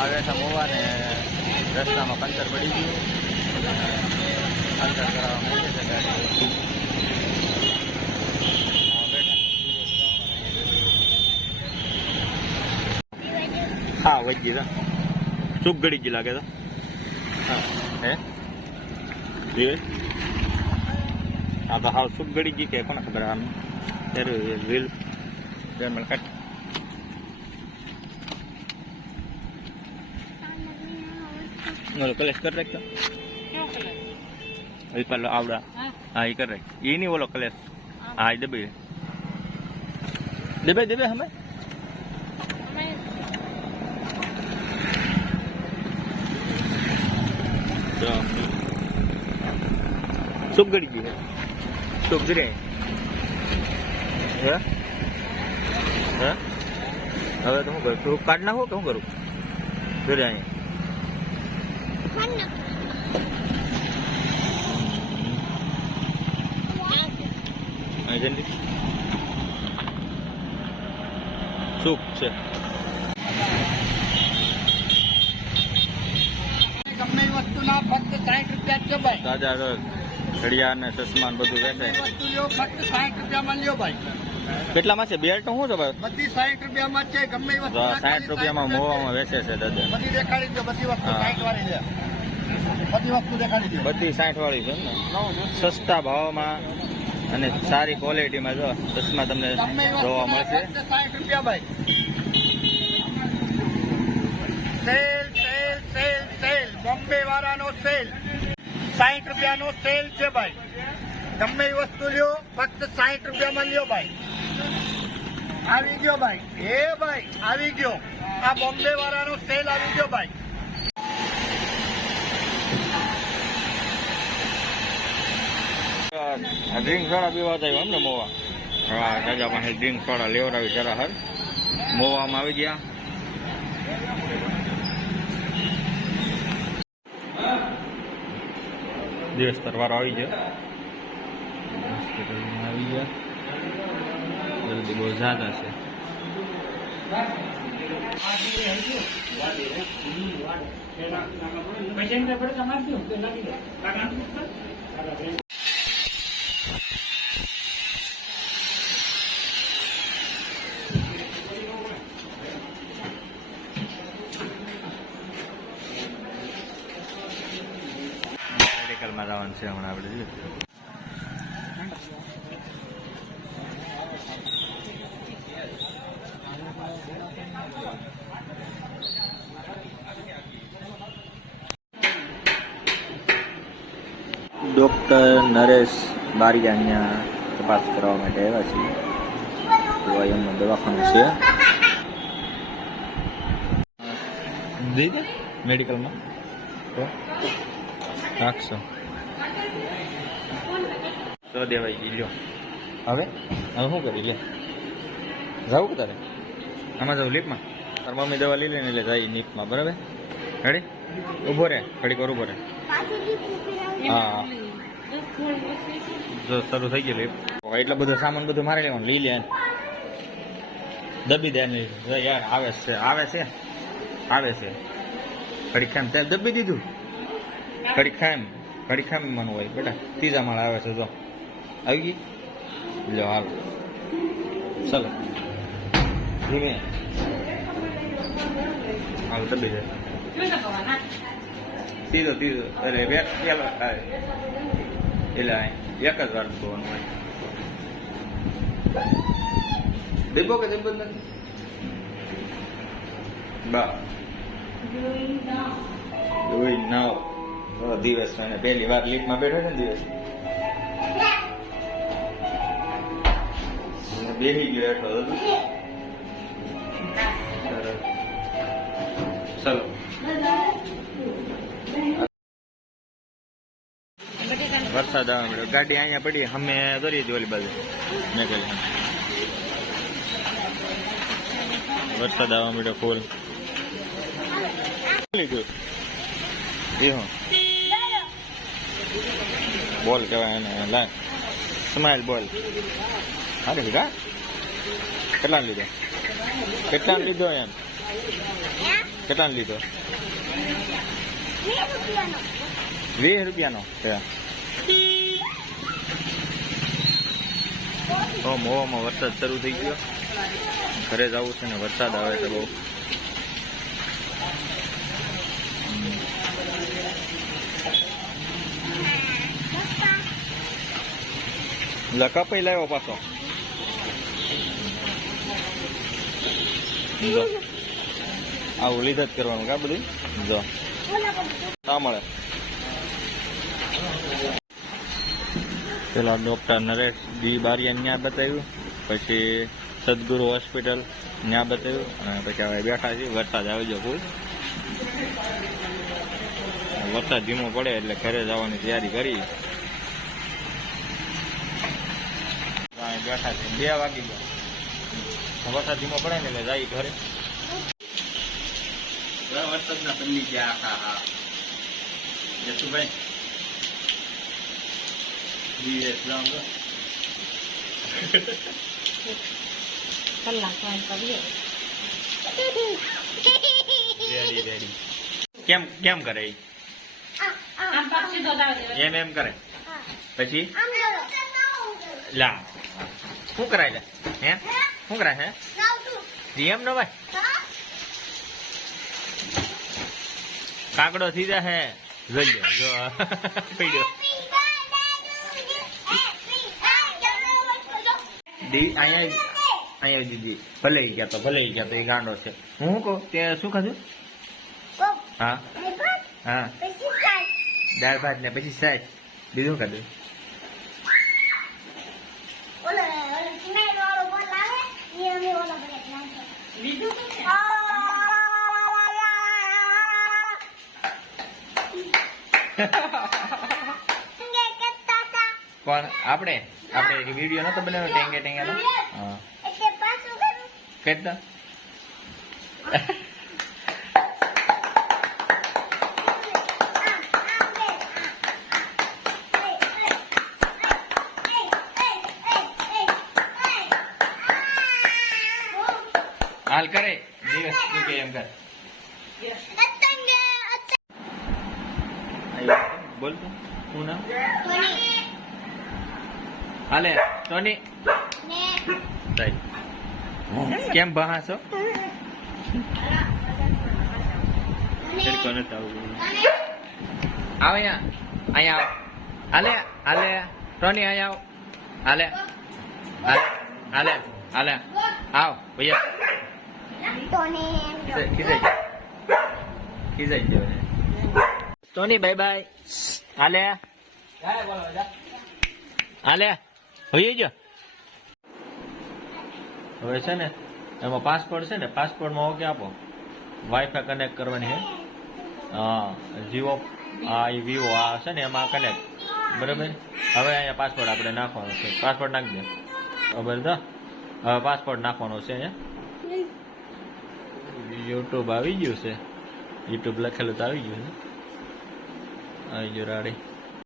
આવે છે મોવા ને રસ્તામાં પંચર પડી ગયું પંચર કરાવવા મૂકે છે ગાડી. હા વજી તો ચૂપ ગળી ગઈ લાગે તો હે આ તો હાવ ચૂપ ગળી ગઈ કે કોને ખબર આમ રીલ મને કાઢ ઓલો કલેશ કરી રાખતો પેલો આવડા હા એ કરી રાખ એ નહીં ઓલો કલેશ હા એ દબાઈ દબાઈ દબાઈ હમે સુપ ગળી ગયું સુપ ગરે હે હે હવે તો હું કરું તું કાઢ નાખો કે હું કરું ઘરે અહીંયા જલ્દી સુપ છે ગમે વસ્તુના ફક્ત 60 રૂપિયા છે ભાઈ. તાજા ઘડિયાળ ને ચશ્મા ને બધું વેચાય. વસ્તુ લ્યો ફક્ત 60 રૂપિયામાં લ્યો ભાઈ. કેટલામાં છે બેલ્ટ શું છે ભાઈ? બધી 60 રૂપિયામાં છે. ગમે એ વસ્તુ 60 રૂપિયામાં મોવામાં વેચે છે દાદા. બધી દેખાડી દો. બધી વસ્તુ 60 વાળી છે. બધી વસ્તુ દેખાડી દો. બધી 60 વાળી છે ને સસ્તા ભાવમાં અને સારી ક્વોલિટીમાં જો ચશ્મા તમને જોવા મળશે. 60 રૂપિયા ભાઈ. Sale sale sale sale Bombay વાળાનો સેલ 60 રૂપિયાનો સેલ છે ભાઈ. ગમે એ વસ્તુ લ્યો ફક્ત 60 રૂપિયામાં લ્યો ભાઈ. આવી ગયો ભાઈ. એ ભાઈ આવી ગયો. આ બોમ્બે વાળાનો સેલ આવી ગયો ભાઈ. ડ્રિંક સોડા પીવા જાય એમ ને મોવા. હા દાદા પાસે ડ્રિંક સોડા લેવડાવી જરા હર મોવામાં આવી ગયા. દિવસ તરવારો આવી ગયો. હોસ્પિટલમાં આવી ગયા. જલ્દી બહુ જ્યાદા છે. મેડિકલમાં જવાનું છે હમણાં આપણે જોઈએ. ડૉક્ટર નરેશ બારિયાની તપાસ કરવા માટે આવ્યા છીએ. તો એમનું દવાખાનું છે જઈ દે મેડિકલમાં તો રાખશો તો દેવાઈ ગઈ લ્યો. હવે હવે શું કરી લે જાવું કે તારે આમાં જાઉં લિફ્ટમાં તાર મમ્મી દવા લઈ લે ને એટલે જાય લિફ્ટમાં બરાબર. રેડી ઊભો રહે ઘડીક વાર ઊભો રહે. હા જો શરૂ થઈ ગયું લિફ્ટ. એટલો બધો સામાન બધું મારી લેવાનું લઈ લે દબી દે ને યાર આવે છે આવે છે આવે છે ઘડીક ખામ તે દબી દીધું. ઘડીક ખામ મન હોય બેટા. ત્રીજા માળ આવે છે જો આવી ગઈ લો હાલ ચલો ધીમે હાલ દબી જાય સીધો અરે વેટ પેલો એટલે એક જ વાર ધોવાનું હોય. દેબો કે દેબો નથી બા જોઈ નાવ દિવસ મને પહેલી વાર લીફ્ટમાં બેઠો છે ને દિવસ બેસી ગયો એટલો ચલો વરસાદ આવવા મળ્યો. ગાડી અહીંયા પડી અમે દોરી ઓલી બાજુ મેં કરી વરસાદ આવવા મળ્યો ફૂલ લીધું એ હું બોલ કહેવાય એને લાય સ્માઇલ બોલ. હા કેટલા લીધો એમ કેટલાનો લીધો? 20 રૂપિયાનો મોવામાં વરસાદ શરૂ થઈ ગયો. ઘરે જવું છે ને વરસાદ આવે છે બહુ. કપાઈ લાવ્યો પાછો. જો આવું લીધા જ કરવાનું કા બધું. જો ના મળે. પેલા ડોક્ટર નરેશ ડી બારિયા ત્યાં બતાવ્યું, પછી સદગુરુ હોસ્પિટલ ત્યાં બતાવ્યું, અને પછી હવે બેઠા છીએ. વરસાદ આવી ગયો ફૂલ. વરસાદ ધીમો પડે એટલે ઘરે જવાની તૈયારી કરી. બેઠા છે 2 વાગી ગયા. વરસાદ ધીમો પડે ને એટલે જાય ઘરે. વરસાદના પલ્લી ગયા. હા હા જસુભાઈ કેમ કેમ કરે એમ કરે પછી લા શું કરાય લે હે શું કરાય હે એમ નો ભાઈ કાકડો થઈ જાય જોઈ જો પીડ્યો અહીંયા દીદી ભલે ગયા તો એ ગાંડો છે. હું કહું ત્યાં શું ખાધું? હા હા દાળ ભાત ને પછી સાહેબ બીજું ખાધું. કોણ? આપણે વિડીયો નતો બનાવ્યો ટેંગે ટેંગેનો. હા કેટલા હાલ કરે દિવસ તું કે એમ કર. બોલ તું શું નામ? હાલે ટોની કેમ બહાશો? આવ અહીંયા હાલે હાલે ટોની અહીંયા આવ હાલે હાલે હાલે હાલે આવ ભૈયા ખીજાઈ ગયો ટોની. Bye bye. હાલે હાલે હોઈ ગયો. હવે છે ને એમાં પાસપોર્ટ છે ને, પાસપોર્ટમાં ઓકે આપો. વાઈફાઈ કનેક્ટ કરવાની છે. હા જીઓ આ વિવો આ છે ને એમાં કનેક્ટ. બરાબર. હવે અહીંયા પાસપોર્ટ આપણે નાખવાનો છે. પાસપોર્ટ નાખી દે. બરાબર તો હવે પાસપોર્ટ નાખવાનો છે. યુટ્યુબ આવી ગયું છે. યુટ્યુબ લખેલું તો આવી ગયું છે. આવી ગયું રાડી.